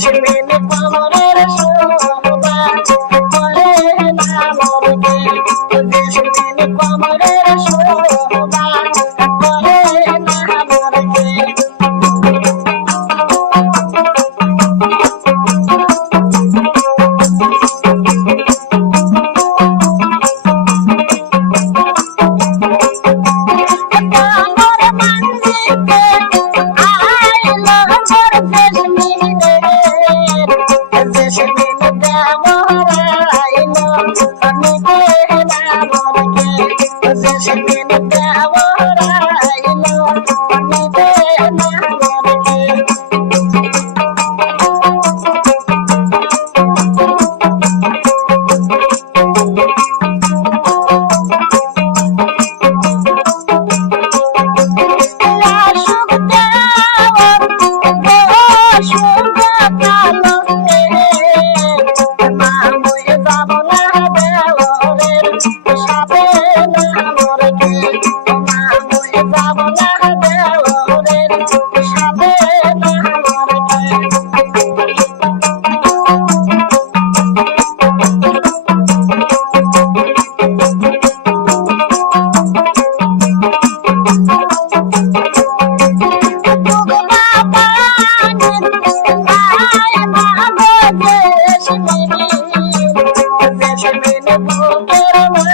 দেশ বিহীন Shalini Thank you.